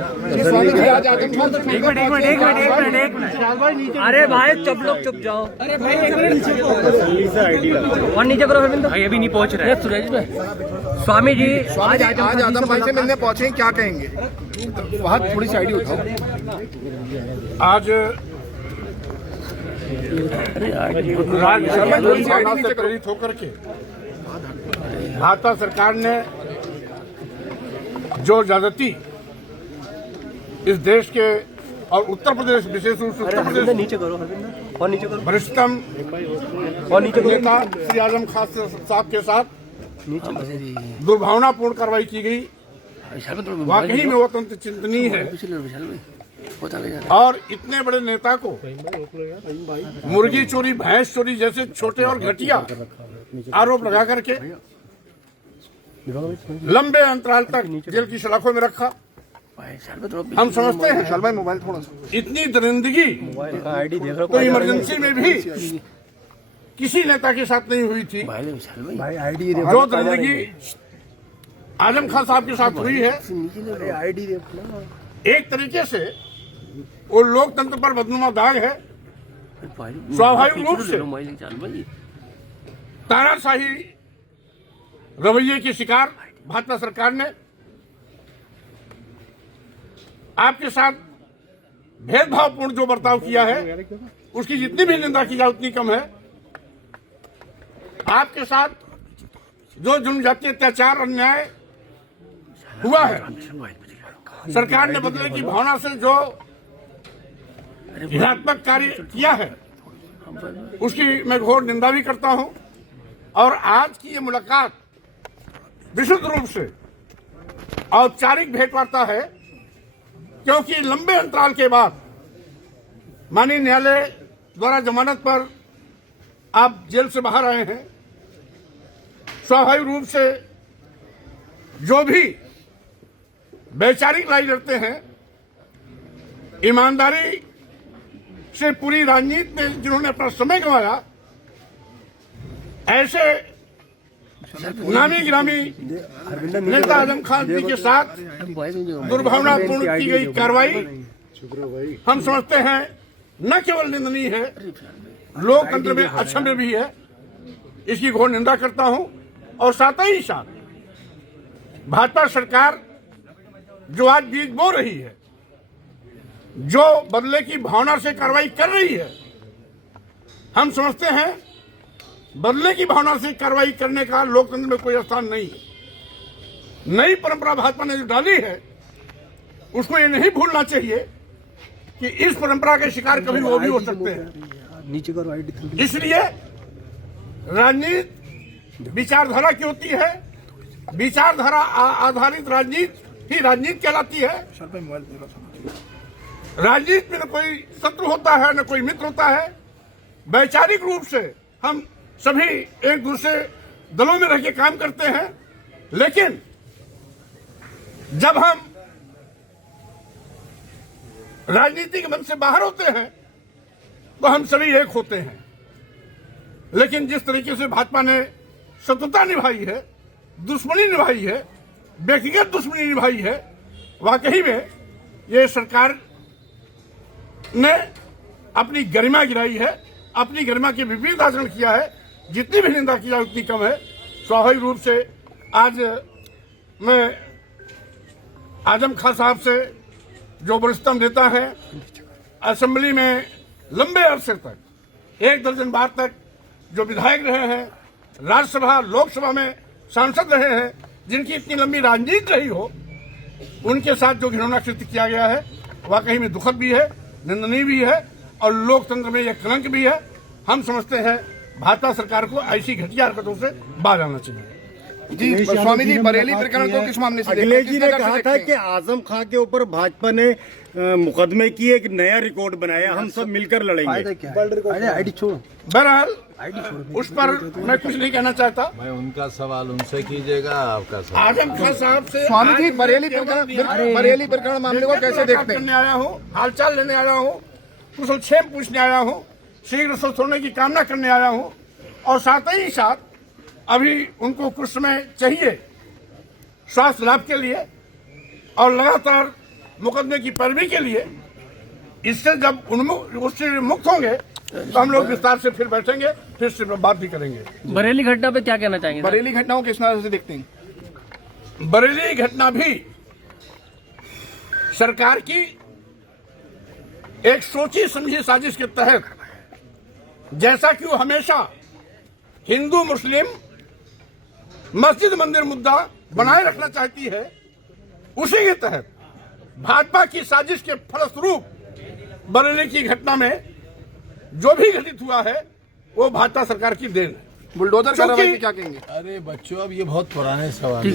स्वामी जी आज आजम खान से एक मिनट। अरे भाई चुप लोग चुप जाओ। अरे भाई एक मिनट और नीचे करो भाई, अभी नहीं पहुंच रहे सुरेश भाई। स्वामी जी आज आजम भाई से मिलने पहुंचे हैं, क्या कहेंगे? वहाँ थोड़ी सी आईडी उठाओ। आज राज्यसभा से प्रेरित होकर के भाजपा सरकार ने जो ज्यादती इस देश के और उत्तर प्रदेश, विशेष रूप से उत्तर प्रदेश नीचे करो और नीचे करो वरिष्ठतम और नीचे करो नेता श्री आजम खान साहब के साथ दुर्भावनापूर्ण कार्रवाई की गई, वाकई में वो अत्यंत चिंतनीय है। और इतने बड़े नेता को मुर्गी चोरी, भैंस चोरी जैसे छोटे और घटिया आरोप लगा करके लंबे अंतराल तक जेल की सलाखों में रखा। हम समझते हैं विशाल भाई मोबाइल थोड़ा सा, इतनी दरिंदगी तो इमरजेंसी में भी किसी नेता के साथ नहीं हुई थी। जो दरिंदगी आजम खान साहब के साथ हुई है, एक तरीके से वो लोकतंत्र पर बदनुमा दाग है। स्वाभाविक रूप से तानाशाही रवैये की शिकार भाजपा सरकार ने आपके साथ भेदभावपूर्ण जो बर्ताव किया है, उसकी जितनी भी निंदा की जाए उतनी कम है। आपके साथ जो जनजातीय अत्याचार, अन्याय हुआ है, सरकार ने बदले की भावना से जो हिंसात्मक कार्य किया है, उसकी मैं घोर निंदा भी करता हूं। और आज की ये मुलाकात विशुद्ध रूप से औपचारिक भेंटवार्ता है, क्योंकि लंबे अंतराल के बाद माननीय न्यायालय द्वारा जमानत पर आप जेल से बाहर आए हैं। स्वाभाविक रूप से जो भी वैचारिक लड़ाई लड़ते हैं, ईमानदारी से पूरी राजनीति में जिन्होंने अपना समय गंवाया, ऐसे नामी गिरामी नेता आजम खान जी के साथ दुर्भावनापूर्ण की गई कार्रवाई हम समझते हैं न केवल निंदनीय है, लोकतंत्र में अक्षम्य भी है। इसकी घोर निंदा करता हूं। और साथ ही साथ भाजपा सरकार जो आज बीज बो रही है, जो बदले की भावना से कार्रवाई कर रही है, हम समझते हैं बदले की भावना से कार्रवाई करने का लोकतंत्र में कोई स्थान नहीं है। नई परंपरा भाजपा ने जो डाली है, उसको ये नहीं भूलना चाहिए कि इस परंपरा के शिकार कभी वो भी हो सकते हैं। नीचे करो आईडी। इसलिए राजनीति विचारधारा की होती है, विचारधारा आधारित राजनीति ही राजनीति कहलाती है। राजनीति में न कोई शत्रु होता है, न कोई मित्र होता है। वैचारिक रूप से हम सभी एक दूसरे दलों में रह के काम करते हैं, लेकिन जब हम राजनीतिक मंच से बाहर होते हैं तो हम सभी एक होते हैं। लेकिन जिस तरीके से भाजपा ने शत्रुता निभाई है, दुश्मनी निभाई है, व्यक्तिगत दुश्मनी निभाई है, वाकई में ये सरकार ने अपनी गरिमा गिराई है, अपनी गरिमा के विपरीत आचरण किया है। जितनी भी निंदा की जाए उतनी कम है। स्वाभाविक रूप से आज मैं आजम खान साहब से, जो वरिष्ठतम नेता हैं, असेंबली में लंबे अरसे तक, 1 दर्जन बार तक जो विधायक रहे हैं, राज्यसभा लोकसभा में सांसद रहे हैं, जिनकी इतनी लंबी राजनीति रही हो, उनके साथ जो घिनौना कृत्य किया गया है, वाकई में दुखद भी है, निंदनीय भी है और लोकतंत्र में यह कलंक भी है। हम समझते हैं भाजपा सरकार को ऐसी घटिया हरकतों से बाहर आना चाहिए। जी स्वामी जी, बरेली प्रकरण को किस मामले से? अखिलेश जी ने कहा था कि आजम खान के ऊपर भाजपा ने मुकदमे की एक नया रिकॉर्ड बनाया, हम सब मिलकर लड़ेंगे। आईडी छोड़। बहरहाल उस पर मैं कुछ नहीं कहना चाहता। मैं उनका सवाल उनसे कीजिएगा, आपका सवाल आजम खान साहब से स्वामी जी, बरेली प्रकरण मामले को कैसे देखते हैं? करने आया हूँ, हालचाल लेने आया हूँ, कुशलक्षेम पूछने आया हूँ, शीघ्र स्वस्थ होने की कामना करने आया हूँ। और साथ ही साथ अभी उनको कुछ समय चाहिए स्वास्थ्य लाभ के लिए, और लगातार मुकदमे की पैरवी के लिए। इससे जब उससे मुक्त होंगे तो हम लोग विस्तार से फिर बैठेंगे, फिर से बात भी करेंगे। बरेली घटना पे क्या कहना चाहेंगे? बरेली घटनाओं किस तरह से देखते हैं? बरेली घटना भी सरकार की एक सोची समझी साजिश के तहत, जैसा कि वो हमेशा हिंदू मुस्लिम मस्जिद मंदिर मुद्दा बनाए रखना चाहती है, उसी के तहत भाजपा की साजिश के फलस्वरूप बरेली की घटना में जो भी घटित हुआ है वो भाजपा सरकार की देन है। बुलडोजर कार्रवाई पे क्या कहेंगे? अरे बच्चों, अब ये बहुत पुराने सवाल है।